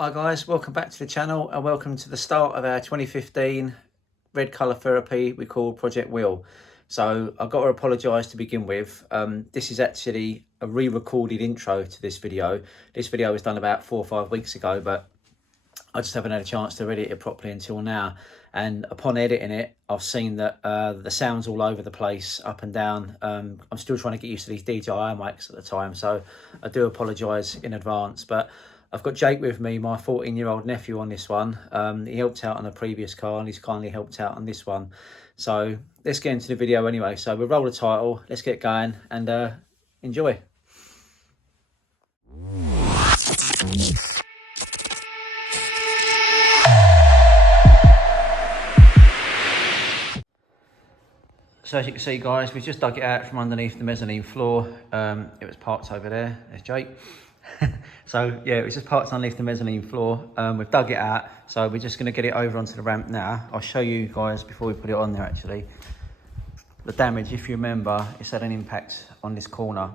Hi guys, welcome back to the channel and welcome to the start of our 2015 red colour therapy we call Project Wheel. So I've got to apologise to begin with. This is actually a re-recorded intro to this video. This video was done about 4 or 5 weeks ago, but I just haven't had a chance to edit it properly until now. And upon editing it, I've seen that the sound's all over the place, up and down. I'm still trying to get used to these DJI mics at the time, so I do apologise in advance. But I've got Jake with me, my 14-year-old nephew, on this one. He helped out on the previous car and he's kindly helped out on this one. So let's get into the video anyway. So we'll roll the title, let's get going and enjoy. So as you can see guys, we've just dug it out from underneath the mezzanine floor. It was parked over there, there's Jake. So yeah, it was just parked underneath the mezzanine floor. We've dug it out, so we're just gonna get it over onto the ramp now. I'll show you guys before we put it on there actually. The damage, if you remember, it's had an impact on this corner.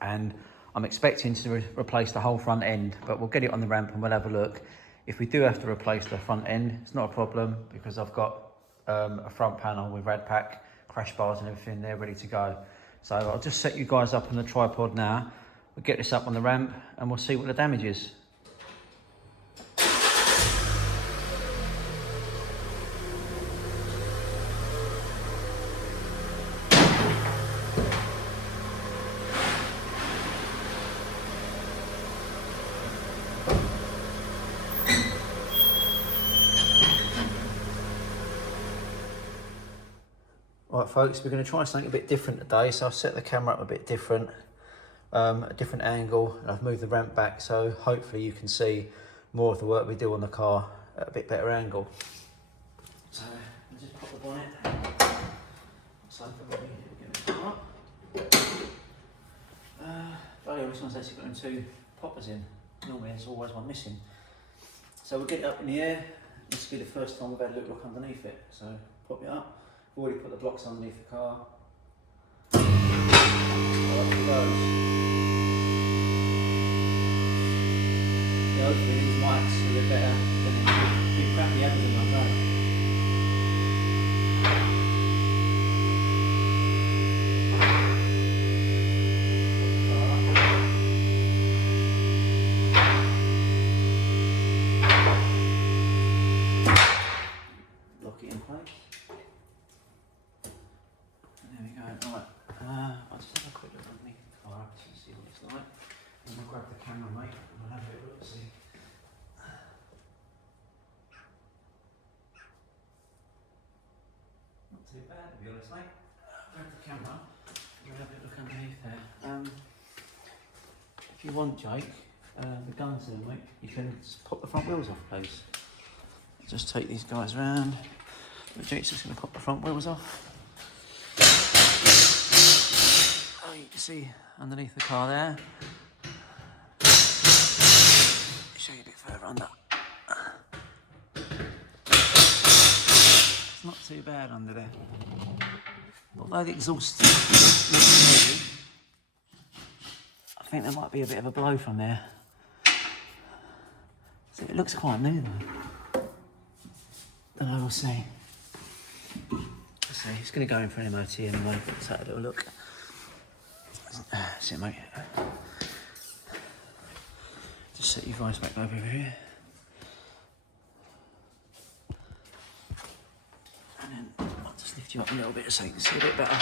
And I'm expecting to replace the whole front end, but we'll get it on the ramp and we'll have a look. If we do have to replace the front end, it's not a problem because I've got a front panel with rad pack, crash bars and everything there ready to go. So I'll just set you guys up on the tripod now. We'll get this up on the ramp and we'll see what the damage is. Right folks, we're going to try something a bit different today, so I've set the camera up a bit different, a different angle, and I've moved the ramp back so hopefully you can see more of the work we do on the car at a bit better angle. So I'll just pop the bonnet, so we'll get the car up. Oh yeah, this one's actually got them two poppers in, normally there's always one missing. So we'll get it up in the air. This will be the first time we've had a little look underneath it, so pop it up. I've already put the blocks underneath the car. Up it goes. Yeah, hopefully these mics are a bit better than the crappy Amazon ones, eh? Lock it in place. There we go. Right. I'll just have a quick look underneath the car to see what it's like. And we'll grab the camera, mate, and we'll have a little look, see. Not too bad, to be honest, mate. Grab the camera, we'll have a look underneath there. If you want, Jake, the guns there, mate, you can just pop the front wheels off, please. Just take these guys round. But Jake's just going to pop the front wheels off. Oh, you can see underneath the car there. Show you a bit further under. It's not too bad under there. Although the exhaust looks heavy, I think there might be a bit of a blow from there. So it looks quite new though. Don't know, we'll see. So it's going to go in for an MOT anyway. Let's have a little look. That's it, mate. Just set you guys back over here. And then I'll just lift you up a little bit so you can see a bit better.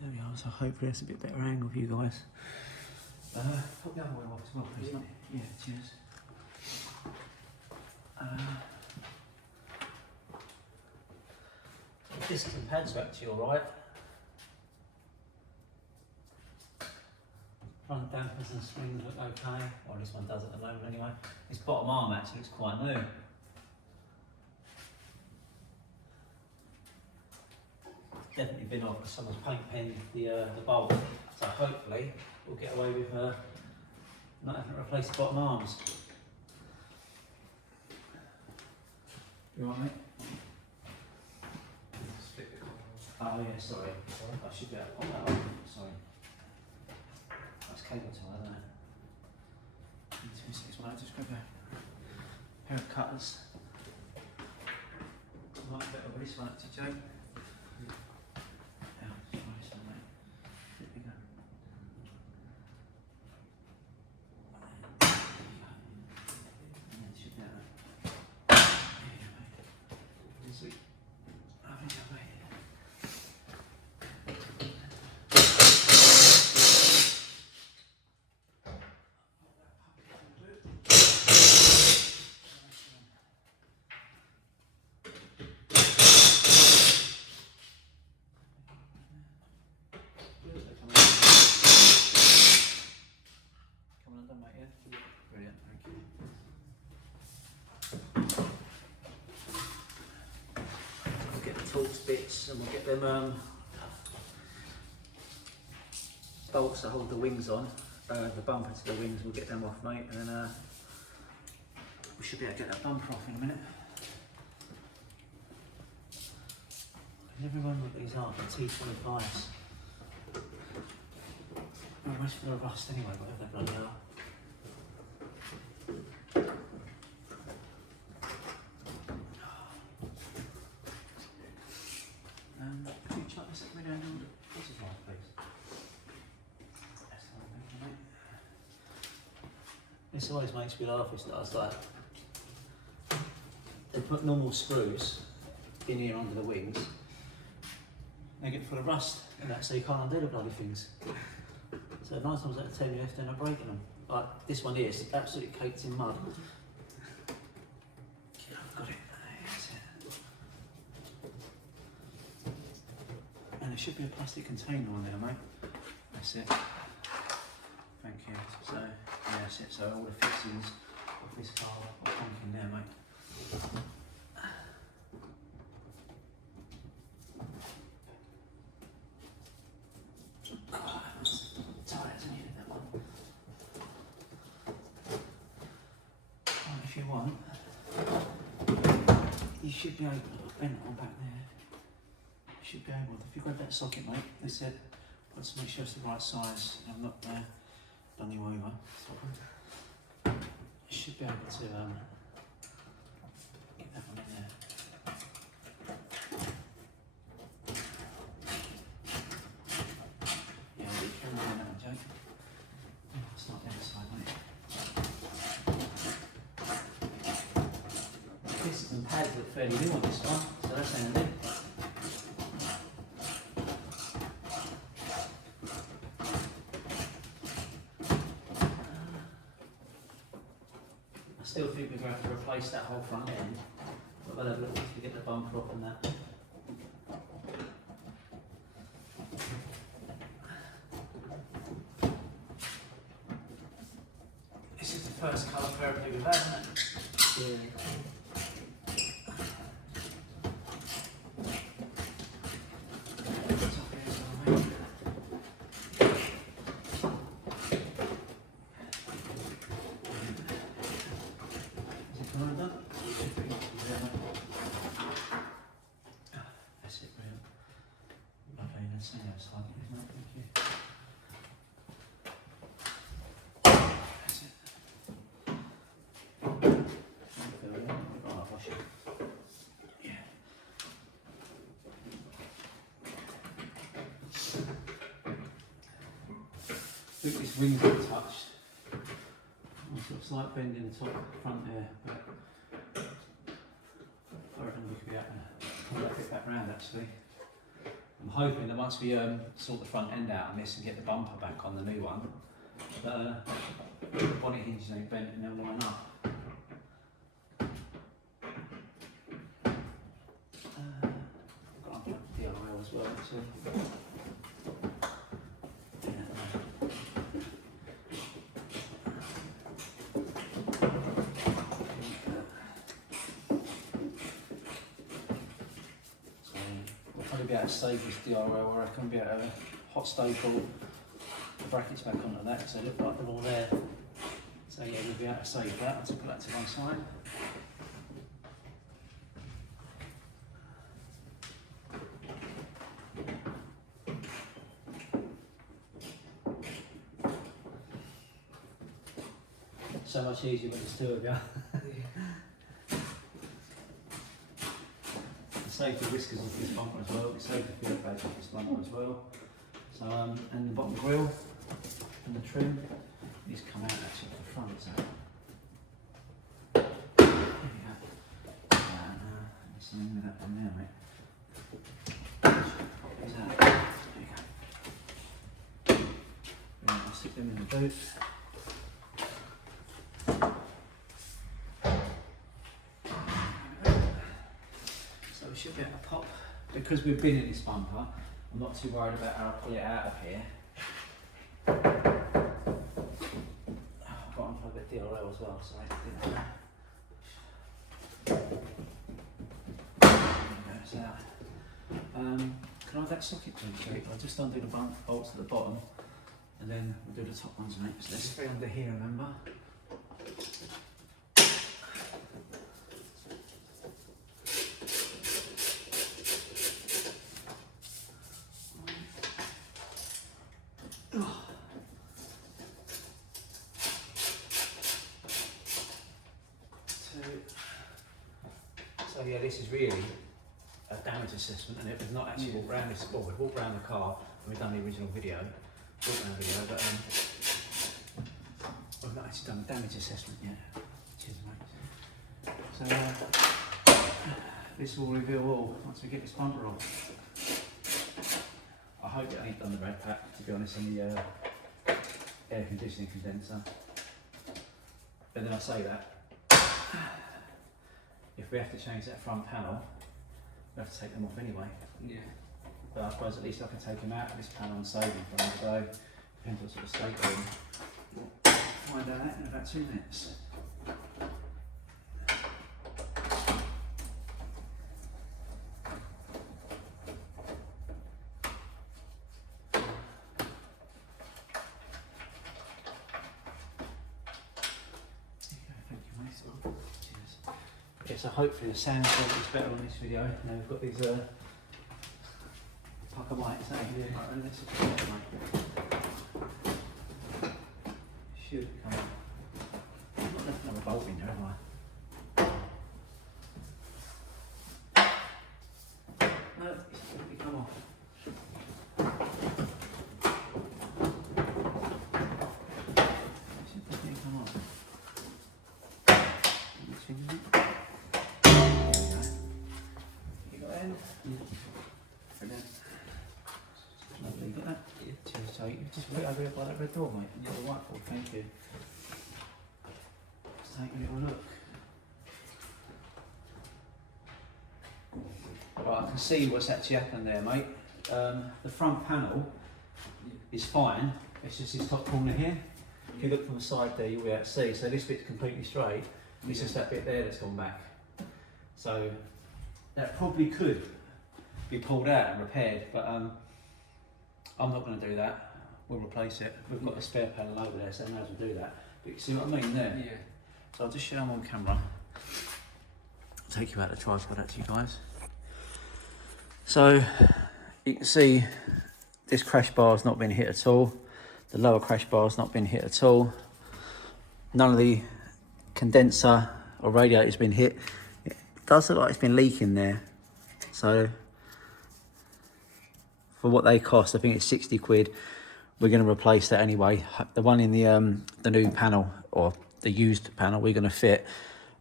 There we are, so hopefully that's a bit better angle for you guys. Put the other wheel off as well, please, mate. Yeah, cheers. The discs and pads are actually alright. Front dampers and springs look okay. Well, this one does at the moment anyway. This bottom arm actually looks quite new. Definitely been off, someone's paint penned the bolt. So hopefully we'll get away with not having to replace the bottom arms. You alright, mate? Oh yeah, sorry. I should be able to pop that on. Sorry. That's cable tie, isn't it? 261. Just grab a pair of cutters. Might be better with this one to Joe. Yeah, try this one, mate. There we go. Yeah, should be able to. There you go, mate. Sweet. Lovely job, mate. Coming undone, mate, yeah? Brilliant, thank you. We'll get the Torx bits and we'll get them bolts to hold the wings on, the bumper to the wings, we'll get them off, mate, and then we should be able to get that bumper off in a minute. I never remember what these are, the T25s. They're almost full of rust anyway, whatever they bloody are. Could you chuck this up and down the pieces off, please? That's the one, thank you, mate. This always makes me laugh, it does, like, they put normal screws in here under the wings, they get full of rust and that, so you can't undo the bloody things. So 9 times out of 10 you have to end up breaking them. Like this one here is absolutely caked in mud. Yeah, I've got it. That's it. And there should be a plastic container on there, mate. That's it. Thank you. So, yeah, that's it. So all the fixings of this car are in there, mate. If you want, you should be able to bend it on back there. You should be able to, if you grab that socket, mate, that's it. Let's make sure it's the right size. I'm not done you over. You should be able to get that one in there. Yeah, you can do that one, Jake. It's not the other side, mate. Pieces and pads look fairly new on this one, so that's handy. I still think we're going to have to replace that whole front end, but we'll have a look to get the bumper off and that. This is the first colour therapy we've had, isn't it? Yeah. That's it, brilliant. Lovely, let's see how it's like, isn't it? Thank you. That's it. Oh, I'll wash it. Yeah. I think this wing's been touched. Sort of slight bend in the top front there, but I reckon we could be able to pull that bit back round actually. I'm hoping that once we sort the front end out on this and get the bumper back on the new one, that the bonnet hinges ain't bent and they'll line up. I've got a DIY as well actually. Be able to save this DRL, or I can be able to hot staple the brackets back onto that, so they look like they're all there. So yeah, we'll be able to save that. I'll put that to one side. so much easier when it's two of you. Save the whiskers off this bumper as well. Save the Fiat badge off this bumper as well. So and the bottom grille and the trim needs to come out actually at the front. So there you go. There's something with that one now, mate. These out. There you go. I'll stick them in the boot. We should be able to pop, because we've been in this bumper, I'm not too worried about how I pull it out of here. I've got to unplug the DRL as well, so I can do that. It's out. Can I have that socket please? I'll just undo the bolts at the bottom and then we'll do the top ones, mate. So there's three under here, remember? So yeah, this is really a damage assessment, and we've not actually walked around this. Well, we've walked around the car and we've done the original video, but we've not actually done a damage assessment yet. Cheers, mate. So this will reveal all once we get this bumper off. I hope it ain't done the red pack, to be honest, on the air conditioning condenser. But then I say that, if we have to change that front panel, we have to take them off anyway. Yeah. But I suppose at least I can take them out of this panel and save them for another day. Depends what sort of state they're in. Find out that in about 2 minutes. Yeah, so hopefully the sound quality is better on this video. Now we've got these pucker mics, eh? Yeah. Right, let's just put that mic. Should come on. I've not left another bulb in there, have I? No, it's definitely come off. It should definitely come off. Lovely, get that? Yeah. Cheers, so you just wait over here by that red door, mate, and get the whiteboard, thank you. Just take a little look. Right, I can see what's actually happened there, mate. The front panel is fine, it's just this top corner here. If you look from the side there, you'll be able to see. So this bit's completely straight, it's just that bit there that's gone back. So that probably could be pulled out and repaired, but I'm not going to do that. We'll replace it. We've got a spare panel over there, so I may as well do that. But you see what I mean there? Yeah. So I'll just show them on camera. I'll take you out the tripod actually, guys. So you can see this crash bar has not been hit at all. The lower crash bar has not been hit at all. None of the condenser or radiator has been hit. It does look like it's been leaking there. So for what they cost, I think it's 60 quid. We're going to replace that anyway. The one in the new panel, or the used panel, we're going to fit.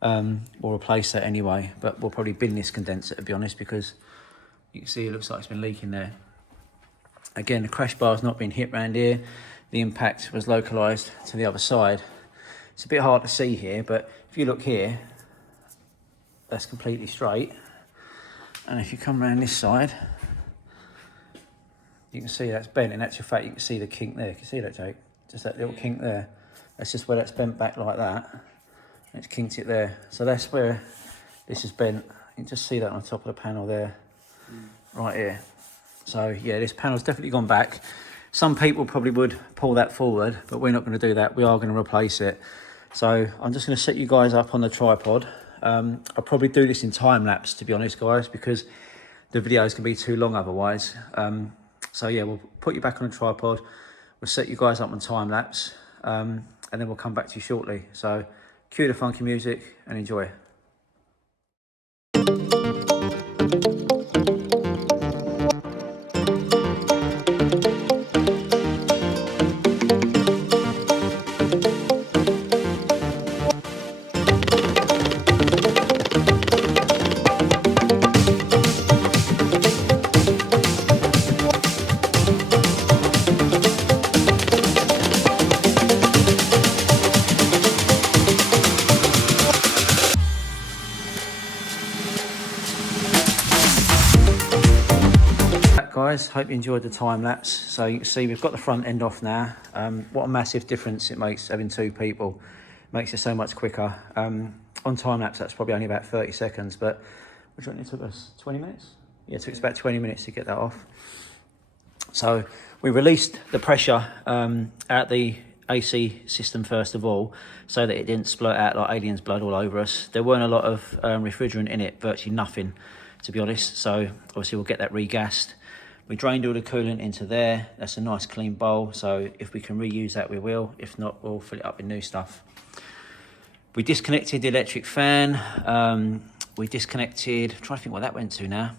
We'll replace that anyway, but we'll probably bin this condenser, to be honest, because you can see it looks like it's been leaking there. Again, the crash bar has not been hit round here. The impact was localised to the other side. It's a bit hard to see here, but if you look here, that's completely straight. And if you come around this side, you can see that's bent. In actual fact, you can see the kink there. Can you see that, Jake? Just that little kink there. That's just where that's bent back like that. And it's kinked it there. So that's where this is bent. You can just see that on the top of the panel there, right here. So yeah, this panel's definitely gone back. Some people probably would pull that forward, but we're not going to do that. We are going to replace it. So I'm just going to set you guys up on the tripod. I'll probably do this in time lapse, to be honest, guys, because the videos can be too long otherwise. So yeah, we'll put you back on a tripod. We'll set you guys up on time lapse. And and then we'll come back to you shortly. So cue the funky music and enjoy. Guys, hope you enjoyed the time lapse. So you can see we've got the front end off now. What a massive difference it makes having two people. Makes it so much quicker. On time lapse that's probably only about 30 seconds, but which one it took us 20 minutes? Yeah, it took us about 20 minutes to get that off. So we released the pressure out the AC system first of all, so that it didn't splurt out like alien's blood all over us. There weren't a lot of refrigerant in it, virtually nothing, to be honest. So obviously we'll get that regassed. We drained all the coolant into there. That's a nice clean bowl. So if we can reuse that, we will. If not, we'll fill it up with new stuff. We disconnected the electric fan. We disconnected, I'm trying to think what that went to now.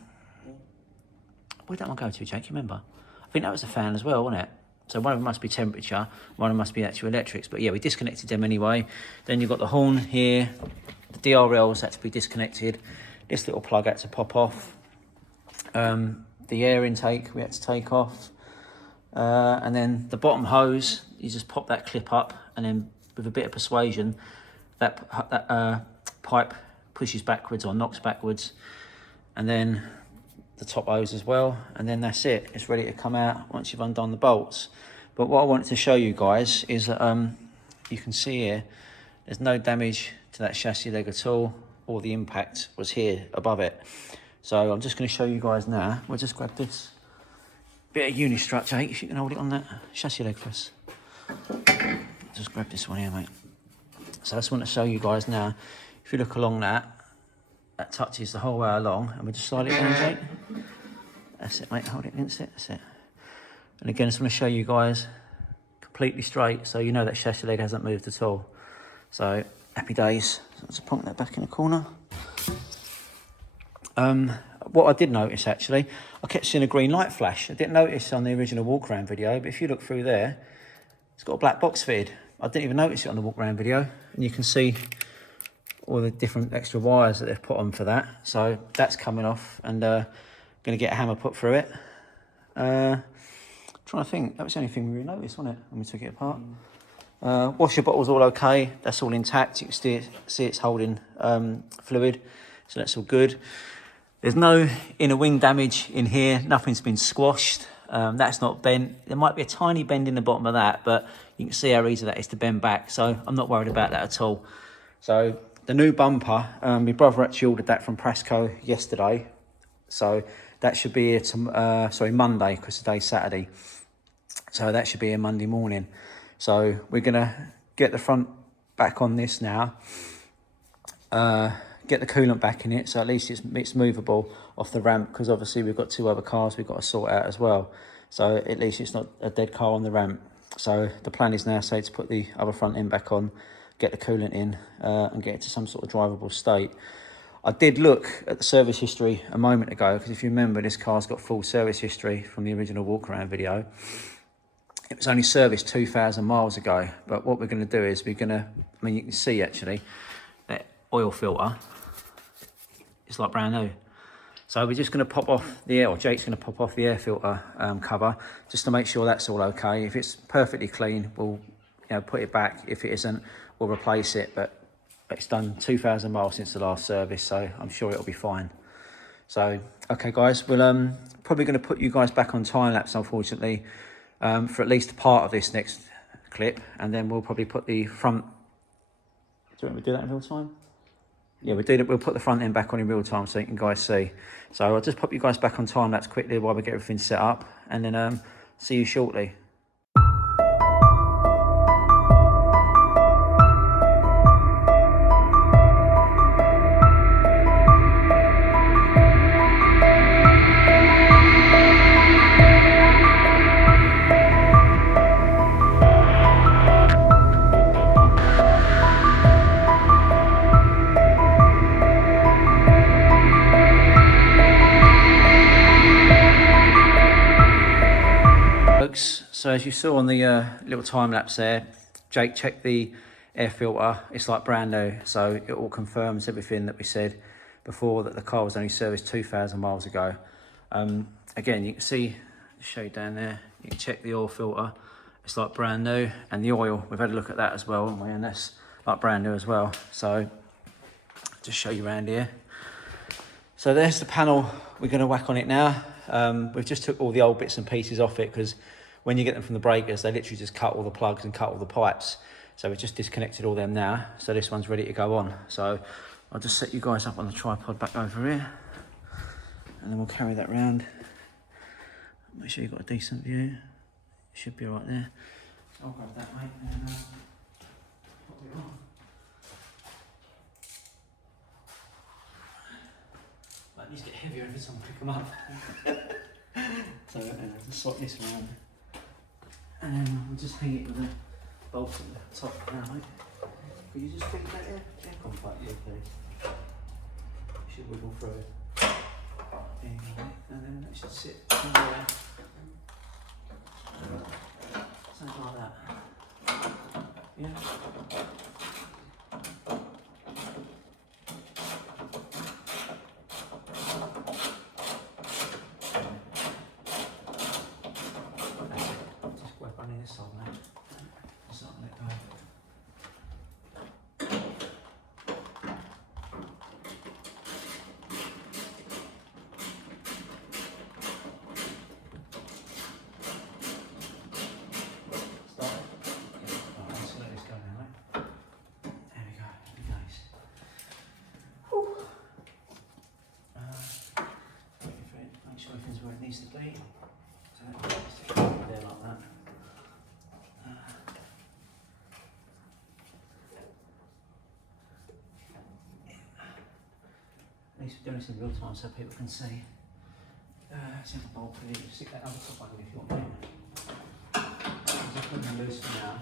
Where'd that one go to, Jake? You remember? I think that was a fan as well, wasn't it? So one of them must be temperature, one of them must be actual electrics. But yeah, we disconnected them anyway. Then you've got the horn here. The DRLs had to be disconnected. This little plug had to pop off. The air intake we had to take off. And then the bottom hose, you just pop that clip up, and then with a bit of persuasion, that pipe pushes backwards or knocks backwards. And then the top hose as well, and then that's it. It's ready to come out once you've undone the bolts. But what I wanted to show you guys is that you can see here, there's no damage to that chassis leg at all. All the impact was here above it. So I'm just going to show you guys now. We'll just grab this bit of unistrut, Jake, if you can hold it on that chassis leg for us. Just grab this one here, mate. So I just want to show you guys now. If you look along that, that touches the whole way along, and we just slide it down, Jake. That's it, mate. Hold it against it. That's it. And again, I just want to show you guys completely straight, so you know that chassis leg hasn't moved at all. So happy days. So let's pump that back in the corner. What I did notice actually, I kept seeing a green light flash. I didn't notice on the original walk around video, but if you look through there, it's got a black box fitted. I didn't even notice it on the walk around video, and you can see all the different extra wires that they've put on for that. So that's coming off, and going to get a hammer put through it. Trying to think, that was the only thing we really noticed, wasn't it, when we took it apart. Washer bottle's all okay, that's all intact. You can see it's holding fluid, so that's all good. There's no inner wing damage in here, nothing's been squashed. That's not bent. There might be a tiny bend in the bottom of that, but you can see how easy that is to bend back, so I'm not worried about that at all. So the new bumper, my brother actually ordered that from Prasco yesterday, so that should be here Monday, because today's Saturday. So that should be here Monday morning. So we're gonna get the front back on this now, get the coolant back in it, so at least it's movable off the ramp, because obviously we've got two other cars we've got to sort out as well. So at least it's not a dead car on the ramp. So the plan is now, say, to put the other front end back on, get the coolant in, and get it to some sort of drivable state. I did look at the service history a moment ago, because if you remember, this car's got full service history from the original walk around video. It was only serviced 2,000 miles ago, but what we're going to do is you can see actually that oil filter, it's like brand new. So we're just going to pop off the air, or Jake's going to pop off the air filter cover, just to make sure that's all okay. If it's perfectly clean, we'll put it back. If it isn't, we'll replace it. But it's done 2,000 miles since the last service, so I'm sure it'll be fine. So, okay guys, we'll probably going to put you guys back on time lapse, unfortunately, for at least part of this next clip, and then we'll probably put the front. Do you want me to do that in real time? Yeah, we'll put the front end back on in real time so you can guys see. So I'll just pop you guys back on time lapse quickly while we get everything set up, and then see you shortly. So as you saw on the little time lapse there, Jake checked the air filter. It's like brand new, so it all confirms everything that we said before, that the car was only serviced 2,000 miles ago. Again, you can see, show you down there, you can check the oil filter. It's like brand new, and the oil, we've had a look at that as well, haven't we? And that's like brand new as well. So just show you around here. So there's the panel we're going to whack on it now. We've just took all the old bits and pieces off it, because when you get them from the breakers, they literally just cut all the plugs and cut all the pipes. So we've just disconnected all them now. So this one's ready to go on. So I'll just set you guys up on the tripod back over here, and then we'll carry that round. Make sure you've got a decent view. Should be right there. So I'll grab that, mate, and pop it on. Like, these get heavier every time I pick them up. So just swap this around, and then we'll just hang it with the bolts at the top now, mate. Could you just feed that aircon pipe here, please? It should wiggle through. There you go, mate. And then it should sit somewhere. Something like that. Yeah. Just work on this side now. Just not let go. Where it needs to be. So just there like that. At least we're doing this in real time so people can see. It's in the bolt for you. Stick that other top on if you want it. Just put them loose for now.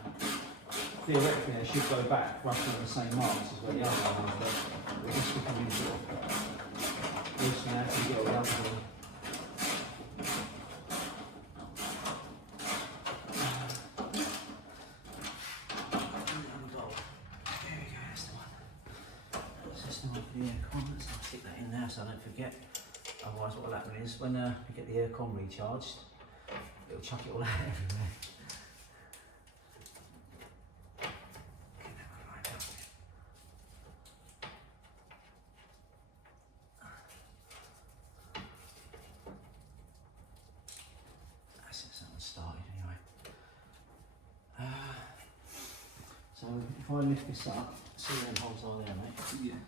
Theoretically they should go back roughly the same marks as where the other one was, but we're just sticking in sort of loose for now to get all the other one. Stick that in there so I don't forget. Otherwise what will happen is when we get the aircon recharged, it'll chuck it all out everywhere. Get that one right up. That's it, so it's started anyway. So if I lift this up, see where the holes are there, mate? Yeah.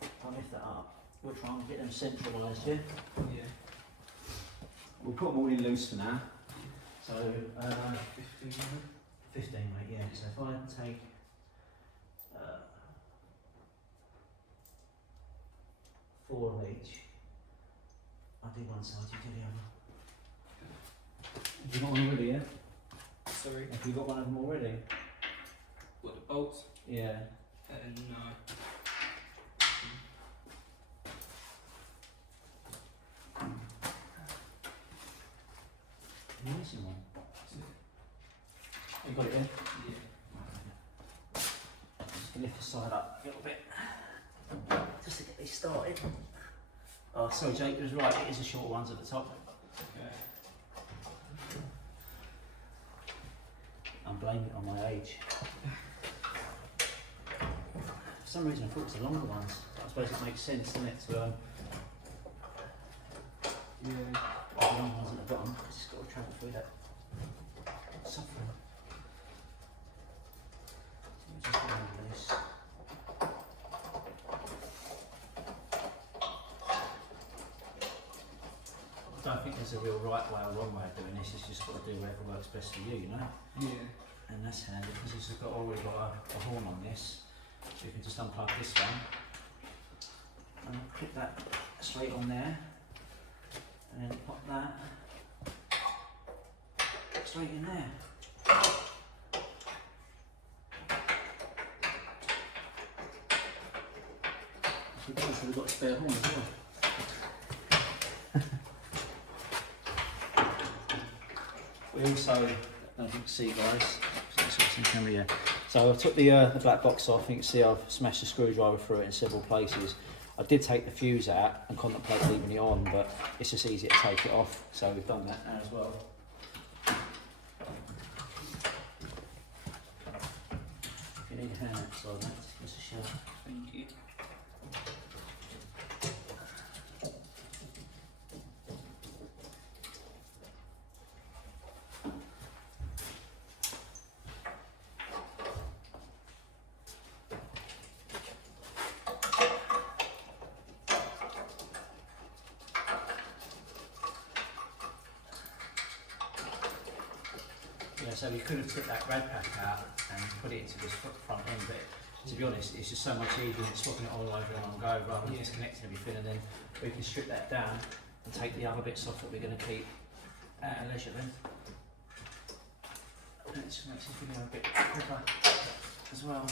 If I lift that up, we'll try and get them centralised, yeah? Yeah. We'll put them all in loose for now. So, 15, mate, yeah. So if I take four of each, I'll do one side, you do the other. Have you got one already, yeah? Sorry? Have you got one of them already? What, the bolts? Yeah. No. You're missing one. You got it, yeah? Yeah. Just lift the side up a little bit, just to get these started. Oh, sorry, Jake, it was right. It is the short ones at the top. Okay. I'm blaming it on my age. For some reason, I thought it was the longer ones. I suppose it makes sense, doesn't it, to Yeah. the long ones at the bottom, because it's got to travel through that suffering. Just remember this. I don't think there's a real right way or wrong way of doing this. It's just got to do whatever works best for you, you know. Yeah. And that's handy because it's already got a horn on this, so you can just unplug this one and clip that straight on there, and then pop that straight in there. So we've got a spare horn as well. We also I don't know if you can see, guys. Camera, yeah. So I took the black box off. You can see I've smashed the screwdriver through it in several places. I did take the fuse out and contemplate leaving it on, but it's just easier to take it off. So we've done that now as well. If you need a hand outside, mate, give us a shout. Thank you. Yeah, so we could have took that rad pack out and put it into this front end, but to be honest, it's just so much easier than swapping it all over in one go rather than disconnecting everything, and then we can strip that down and take the other bits off that we're going to keep at leisure then. And it just makes this video a bit quicker as well.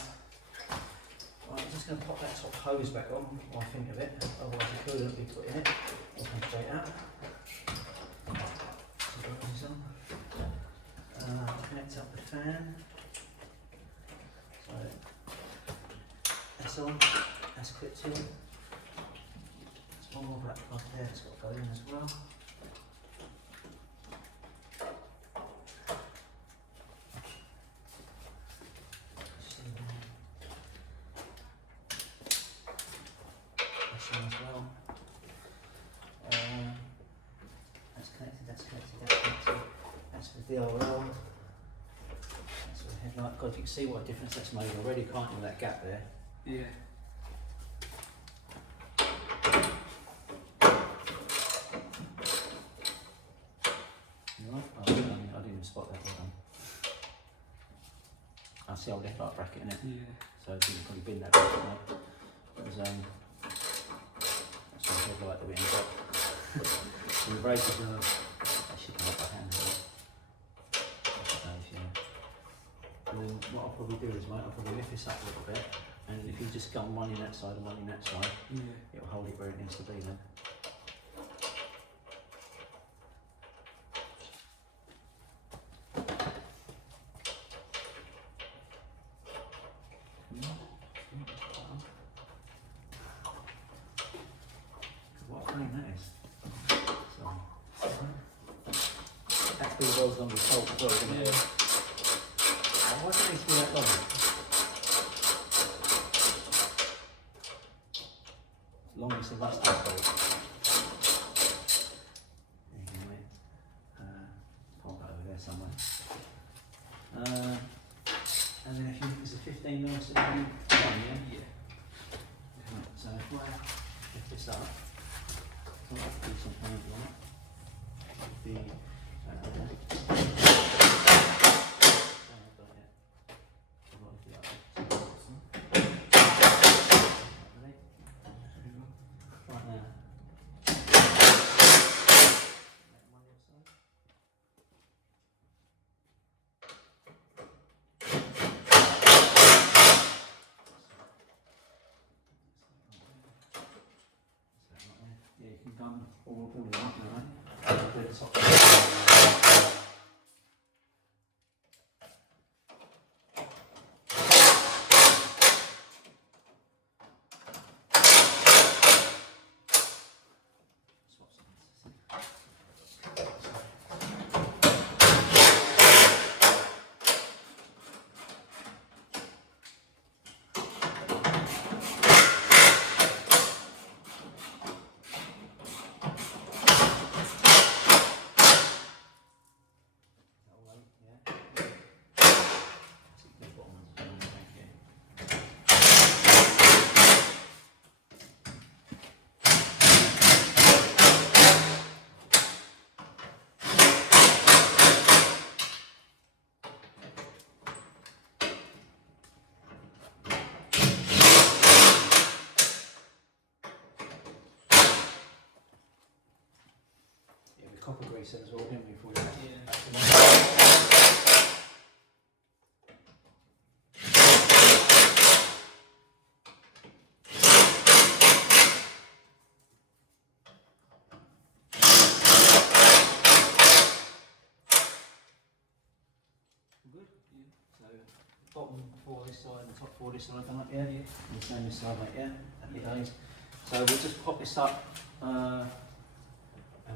Right, I'm just going to pop that top hose back on while I think of it, otherwise the coolant will be put in it. It'll come straight out. So this on. Connect up the fan. So that's on, that's clipped in. There's one more black plug there that's got to go in as well. That's on as well. That's connected, that's connected, that's connected. That's for the DRL. That's for the headlight. God, you can see what a difference that's made already, can't you, that gap there? Yeah. You right? Oh, I didn't even spot that one. I see old headlight bracket in it. Yeah. So I think you've probably been that bracket, mate. It was, that's the headlight that we ended up. So the brakes are, I should come up by hand. And then what I'll probably do is, mate, I'll probably lift this up a little bit, and if you just gun one in that side and one in that side, it'll hold it where it needs to be then. What a frame that is. So, that's pretty well done with salt as well, isn't it? Why don't they do that long? Long as the rust is cold. There you go, mate. Pop that over there somewhere. And then if you, is it 15 mils that you want, yeah? Yeah. Right, so if I lift this up, so I'll do something like that. The, right now. Yeah, you can come all the way up, alright? I'll do the top. Copper grease as well, didn't we, before we Yeah. bottom 4 this side and top 4 this side done up, yeah? And the same this side, mate, yeah? Happy days. So we'll just pop this up, and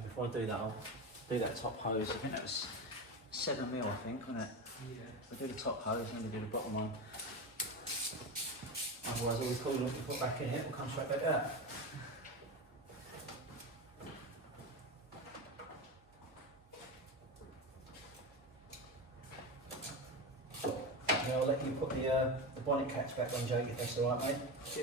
before I do that, I'll do that top hose. I think that was 7mm, I think, wasn't it? Yeah. We'll do the top hose and we'll do the bottom one. Otherwise, all the coolant we put back in it will come straight back out. Now I'll let you put the bonnet catch back on, Jake, if that's alright, mate. Yeah.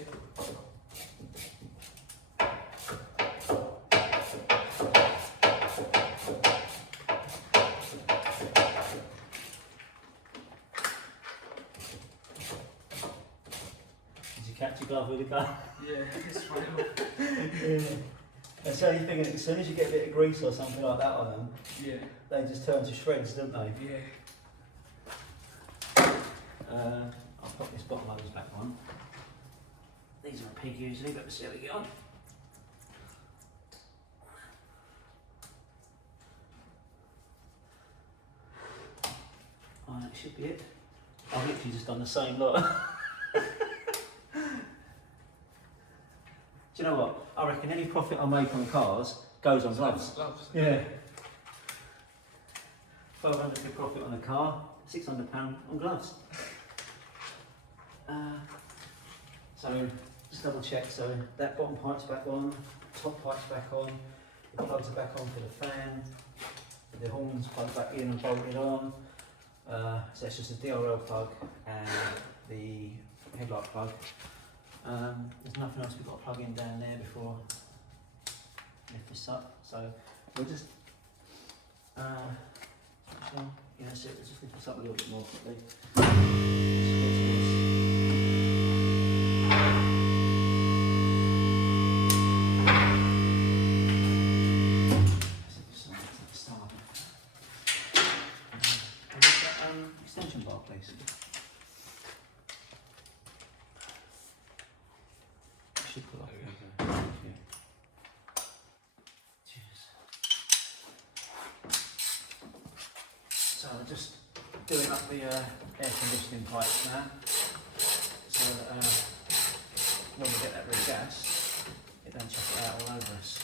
Did you catch your glove with the gun? Yeah, it's fine. Yeah. That's the only thing, as soon as you get a bit of grease or something like that on them, Yeah. they just turn to shreds, don't they? Yeah. I'll put this bottom hose back on. These are a pig usually, but we'll see how we get on. Oh, that should be it. I've literally just done the same lot. Do you know what? I reckon any profit I make on cars goes on gloves. Gloves. Yeah. 500 quid profit on a car, £600 on gloves. So just double check. So that bottom pipe's back on, top pipe's back on, the plugs are back on for the fan, the horns plugged back in and bolted on. So it's just a DRL plug and the headlight plug. There's nothing else we've got to plug in down there before I lift this up. So we'll just yeah, that's it. Let's just lift this up a little bit more quickly. Extension bar, please. Should pull off. Yeah. Cheers. So I'm just doing up the air conditioning pipes now, so that when we get that rid of gas, it don't chuck it out all over us.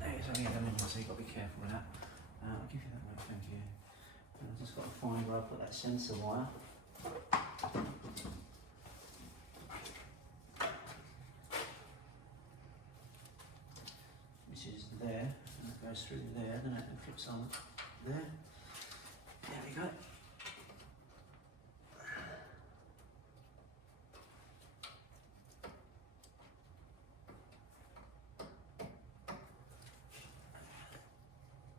There's only a lemon, so you've got to be careful with that. I'll give you that one, thank you. And I've just got to find where I put that sensor wire. Which is there, and it goes through there, then it flips on there. There we go.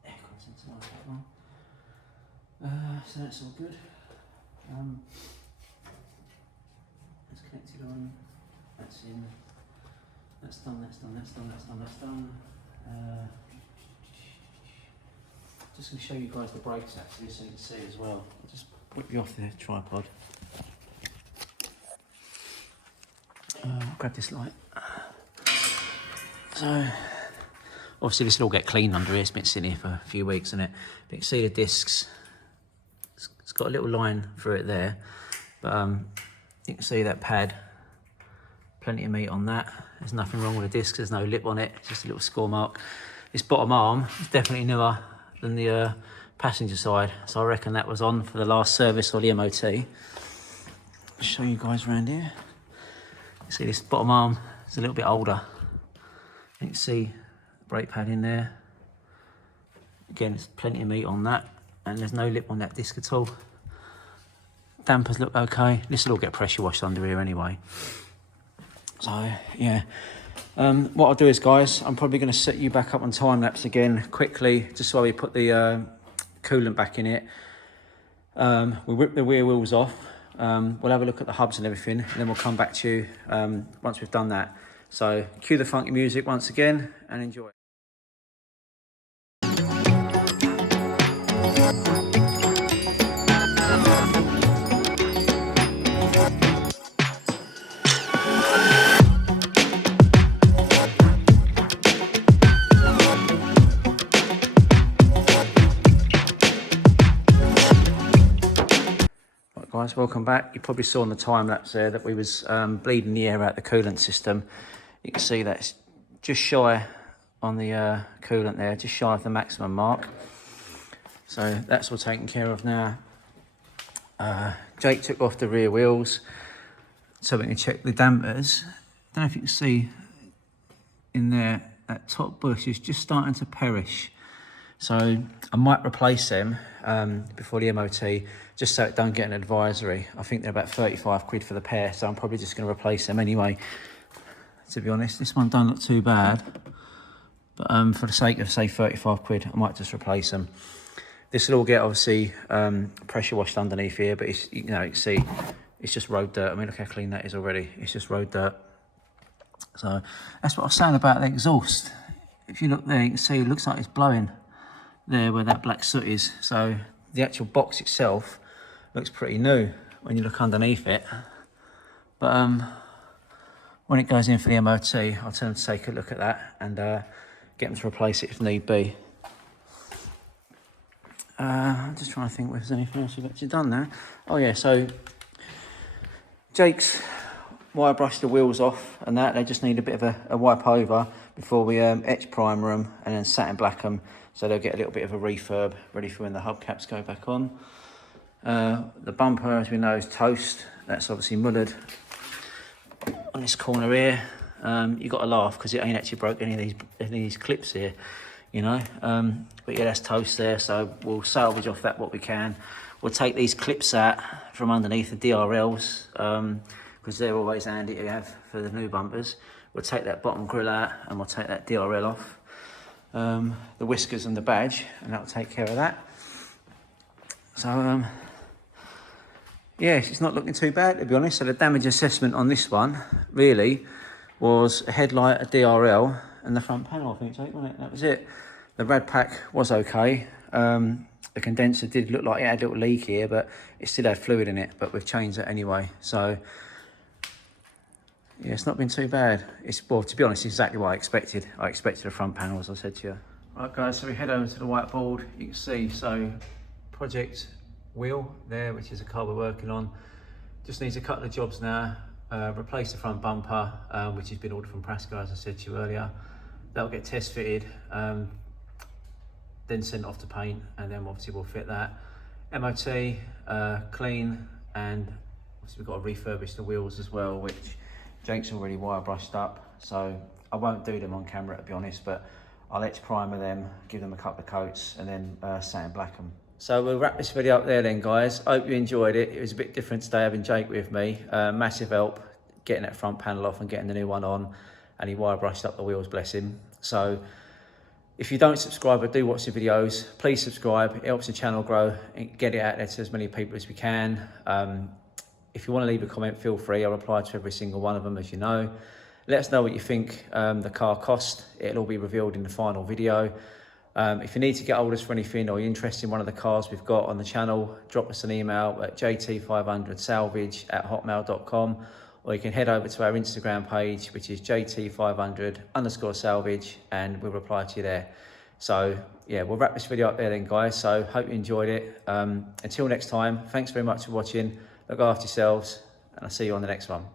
Aircon sensor wire, that one. So that's all good. That's connected on, that's in, that's done, that's done, that's done, that's done, that's done. Just going to show you guys the brakes actually so you can see as well. I'll just whip you off the tripod. Grab this light. So, obviously this will all get cleaned under here, it's been sitting here for a few weeks, isn't it? But you can see the discs. It's got a little line through it there, but you can see that pad, plenty of meat on that. There's nothing wrong with the discs, there's no lip on it, it's just a little score mark. This bottom arm is definitely newer than the passenger side, so I reckon that was on for the last service or the MOT. I'll show you guys around here. You see this bottom arm is a little bit older. You can see the brake pad in there. Again, there's plenty of meat on that, and there's no lip on that disc at all. Dampers look okay. This will all get pressure washed under here anyway. So yeah, what I'll do is, guys, I'm probably going to set you back up on time lapse again quickly, just so we put the coolant back in it. We'll rip the rear wheels off. We'll have a look at the hubs and everything, and then we'll come back to you once we've done that. So cue the funky music once again and enjoy. Guys, welcome back. You probably saw on the time lapse there that we was bleeding the air out the coolant system. You can see that's just shy on the coolant there, just shy of the maximum mark. So that's all taken care of now. Jake took off the rear wheels so we can check the dampers. Don't know if you can see in there, that top bush is just starting to perish. So I might replace them before the MOT, just so it don't get an advisory. I think they're about 35 quid for the pair, so I'm probably just going to replace them anyway. To be honest, this one don't look too bad, but for the sake of say 35 quid, I might just replace them. This will all get obviously pressure washed underneath here, but it's, you know, you can see it's just road dirt. I mean, look how clean that is already. It's just road dirt. So that's what I was saying about the exhaust. If you look there, you can see it looks like it's blowing there where that black soot is. So the actual box itself looks pretty new when you look underneath it. But when it goes in for the MOT, I'll tell them to take a look at that and get them to replace it if need be. I'm just trying to think if there's anything else we've actually done there. Oh yeah, so Jake's wire brushed the wheels off and that. They just need a bit of a wipe over before we etch primer them and then satin black them, so they'll get a little bit of a refurb ready for when the hubcaps go back on. The bumper, as we know, is toast. That's obviously mullered on this corner here. You got to laugh because it ain't actually broke any of these clips here, you know. But yeah, that's toast there, so we'll salvage off that what we can. We'll take these clips out from underneath the DRLs because they're always handy to have for the new bumpers. We'll take that bottom grill out and we'll take that DRL off, the whiskers and the badge, and that'll take care of that. So yeah, it's not looking too bad, to be honest. So the damage assessment on this one really was a headlight, a DRL, and the front panel, I think, Jake, wasn't it? That was it. The rad pack was okay. The condenser did look like it had a little leak here, but it still had fluid in it, but we've changed it anyway. So yeah, it's not been too bad. It's, well, to be honest, exactly what I expected. I expected a front panel, as I said to you. Right guys, so we head over to the whiteboard. You can see, so project wheel there, which is a car we're working on. Just needs a couple of jobs now. Replace the front bumper, which has been ordered from Prasco, as I said to you earlier. That'll get test fitted, then sent off to paint, and then obviously we'll fit that. MOT, clean, and obviously we've got to refurbish the wheels as well, which Jake's already wire brushed up, so I won't do them on camera, to be honest, but I'll etch primer them, give them a couple of coats, and then satin black them. So we'll wrap this video up there then, guys. I hope you enjoyed it. It was a bit different today having Jake with me. Massive help getting that front panel off and getting the new one on, and he wire brushed up the wheels, bless him. So if you don't subscribe or do watch the videos, please subscribe. It helps the channel grow and get it out there to as many people as we can. If you want to leave a comment, feel free. I'll reply to every single one of them, as you know. Let us know what you think the car cost. It'll all be revealed in the final video. If you need to get hold of us for anything, or you're interested in one of the cars we've got on the channel, drop us an email at jt500salvage@hotmail.com, or you can head over to our Instagram page, which is jt500_salvage, and we'll reply to you there. So yeah, we'll wrap this video up there then, guys. So hope you enjoyed it. Until next time, thanks very much for watching. Look after yourselves, and I'll see you on the next one.